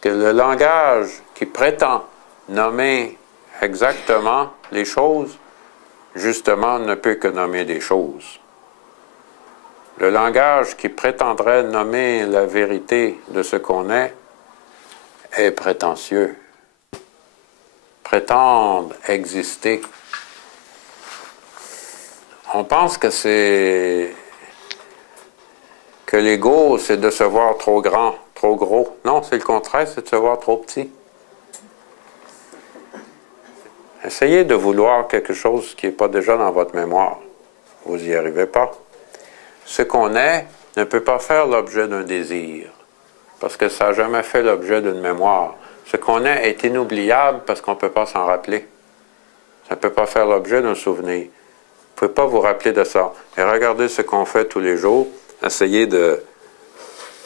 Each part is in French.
que le langage qui prétend nommer exactement les choses, justement, ne peut que nommer des choses. Le langage qui prétendrait nommer la vérité de ce qu'on est prétentieux. Prétendre exister. On pense que l'ego, c'est de se voir trop grand, trop gros. Non, c'est le contraire, c'est de se voir trop petit. Essayez de vouloir quelque chose qui n'est pas déjà dans votre mémoire. Vous n'y arrivez pas. Ce qu'on est ne peut pas faire l'objet d'un désir, parce que ça n'a jamais fait l'objet d'une mémoire. Ce qu'on est inoubliable parce qu'on ne peut pas s'en rappeler. Ça ne peut pas faire l'objet d'un souvenir. Vous ne pouvez pas vous rappeler de ça. Et regardez ce qu'on fait tous les jours. Essayez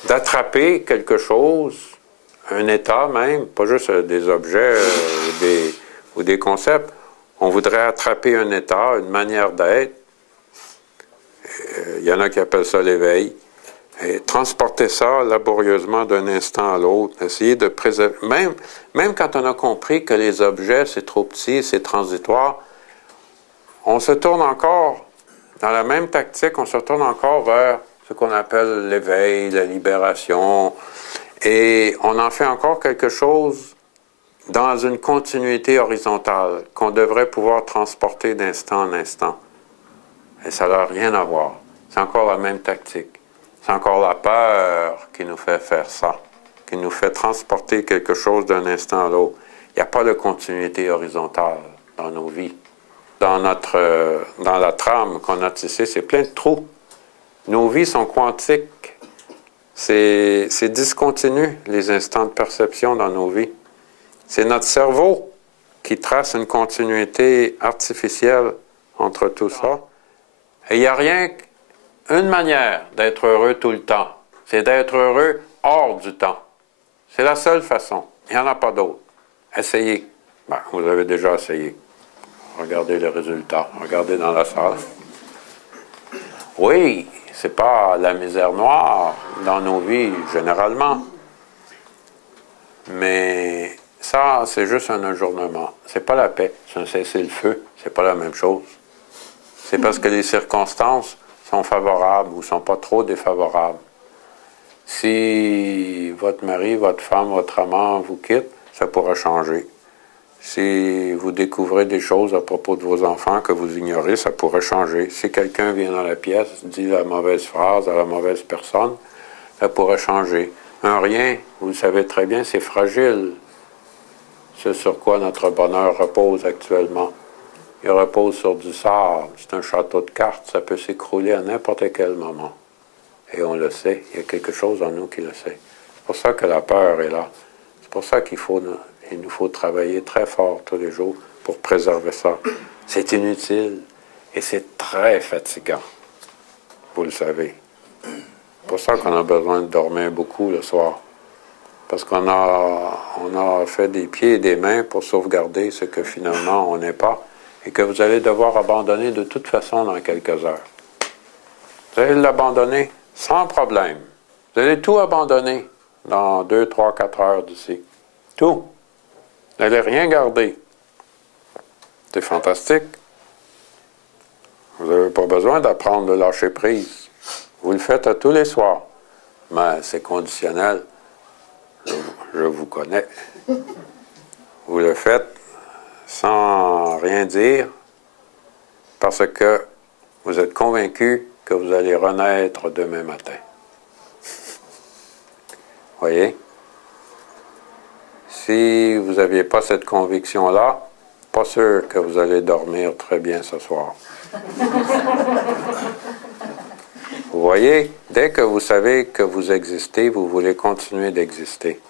d'attraper quelque chose, un état même, pas juste des objets ou des concepts. On voudrait attraper un état, une manière d'être. Il y en a qui appellent ça l'éveil. Et transporter ça laborieusement d'un instant à l'autre. Essayer de préserver. Même quand on a compris que les objets, c'est trop petit, c'est transitoire, on se tourne encore, dans la même tactique, on se tourne encore vers ce qu'on appelle l'éveil, la libération, et on en fait encore quelque chose dans une continuité horizontale qu'on devrait pouvoir transporter d'instant en instant. Et ça n'a rien à voir. C'est encore la même tactique. C'est encore la peur qui nous fait faire ça, qui nous fait transporter quelque chose d'un instant à l'autre. Il n'y a pas de continuité horizontale dans nos vies. Dans la trame qu'on a tissée, c'est plein de trous. Nos vies sont quantiques. C'est discontinu, les instants de perception dans nos vies. C'est notre cerveau qui trace une continuité artificielle entre tout ça. Et il n'y a rien qu'une manière d'être heureux tout le temps. C'est d'être heureux hors du temps. C'est la seule façon. Il n'y en a pas d'autre. Essayez. Ben, vous avez déjà essayé. Regardez les résultats. Regardez dans la salle. Oui, c'est pas la misère noire dans nos vies, généralement. Mais ça, c'est juste un ajournement. C'est pas la paix. C'est un cessez-le-feu. C'est pas la même chose. C'est parce que les circonstances sont favorables ou sont pas trop défavorables. Si votre mari, votre femme, votre amant vous quitte, ça pourra changer. Si vous découvrez des choses à propos de vos enfants que vous ignorez, ça pourrait changer. Si quelqu'un vient dans la pièce, dit la mauvaise phrase à la mauvaise personne, ça pourrait changer. Un rien, vous le savez très bien, c'est fragile. Ce sur quoi notre bonheur repose actuellement. Il repose sur du sable. C'est un château de cartes. Ça peut s'écrouler à n'importe quel moment. Et on le sait. Il y a quelque chose en nous qui le sait. C'est pour ça que la peur est là. C'est pour ça qu'il nous faut travailler très fort tous les jours pour préserver ça. C'est inutile et c'est très fatigant. Vous le savez. C'est pour ça qu'on a besoin de dormir beaucoup le soir. Parce qu'on a fait des pieds et des mains pour sauvegarder ce que finalement on n'est pas et que vous allez devoir abandonner de toute façon dans quelques heures. Vous allez l'abandonner sans problème. Vous allez tout abandonner dans 2, 3, 4 heures d'ici. Tout. Vous n'allez rien garder. C'est fantastique. Vous n'avez pas besoin d'apprendre de lâcher prise. Vous le faites à tous les soirs. Mais c'est conditionnel. Je vous connais. Vous le faites sans rien dire parce que vous êtes convaincu que vous allez renaître demain matin. Voyez? Si vous n'aviez pas cette conviction-là, pas sûr que vous allez dormir très bien ce soir. Vous voyez? Dès que vous savez que vous existez, vous voulez continuer d'exister.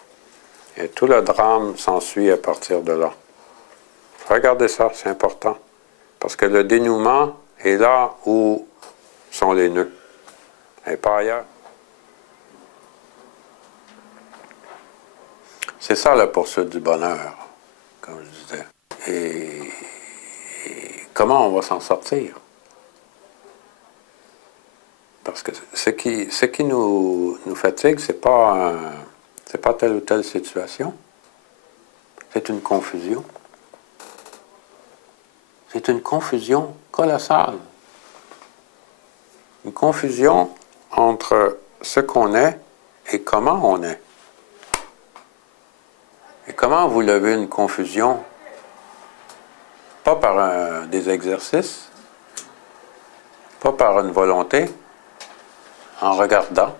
Et tout le drame s'ensuit à partir de là. Regardez ça, c'est important. Parce que le dénouement est là où sont les nœuds, et pas ailleurs. C'est ça la poursuite du bonheur, comme je disais. Et comment on va s'en sortir? Parce que ce qui nous fatigue, c'est pas C'est pas telle ou telle situation. C'est une confusion. C'est une confusion colossale. Une confusion entre ce qu'on est et comment on est. Et comment vous levez une confusion? Pas par des exercices, pas par une volonté, en regardant.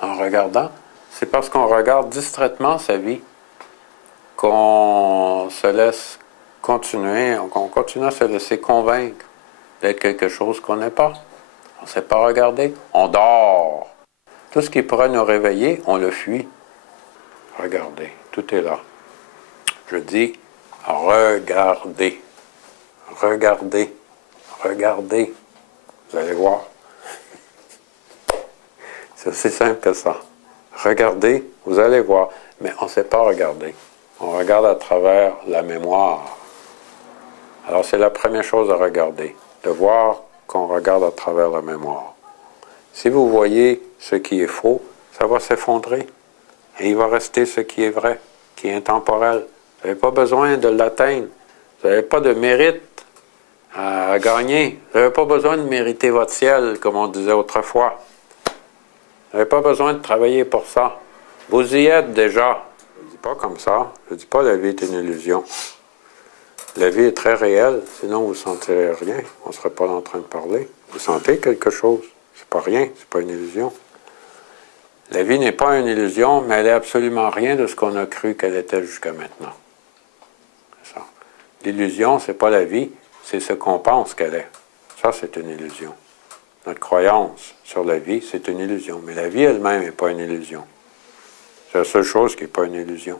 En regardant, c'est parce qu'on regarde distraitement sa vie qu'on se laisse continuer, qu'on continue à se laisser convaincre d'être quelque chose qu'on n'est pas. On ne sait pas regarder, on dort. Tout ce qui pourrait nous réveiller, on le fuit. Regardez, tout est là. Je dis, regardez, regardez, regardez. Vous allez voir. C'est aussi simple que ça. Regardez, vous allez voir. Mais on ne sait pas regarder. On regarde à travers la mémoire. Alors c'est la première chose à regarder, de voir qu'on regarde à travers la mémoire. Si vous voyez ce qui est faux, ça va s'effondrer. Et il va rester ce qui est vrai, qui est intemporel. Vous n'avez pas besoin de l'atteindre. Vous n'avez pas de mérite à gagner. Vous n'avez pas besoin de mériter votre ciel, comme on disait autrefois. Vous n'avez pas besoin de travailler pour ça. Vous y êtes déjà. Je ne dis pas comme ça. Je ne dis pas que la vie est une illusion. La vie est très réelle, sinon vous ne sentirez rien. On ne serait pas en train de parler. Vous sentez quelque chose. C'est pas rien, c'est pas une illusion. La vie n'est pas une illusion, mais elle n'est absolument rien de ce qu'on a cru qu'elle était jusqu'à maintenant. C'est ça. L'illusion, c'est pas la vie, c'est ce qu'on pense qu'elle est. Ça, c'est une illusion. Notre croyance sur la vie, c'est une illusion. Mais la vie elle-même n'est pas une illusion. C'est la seule chose qui n'est pas une illusion.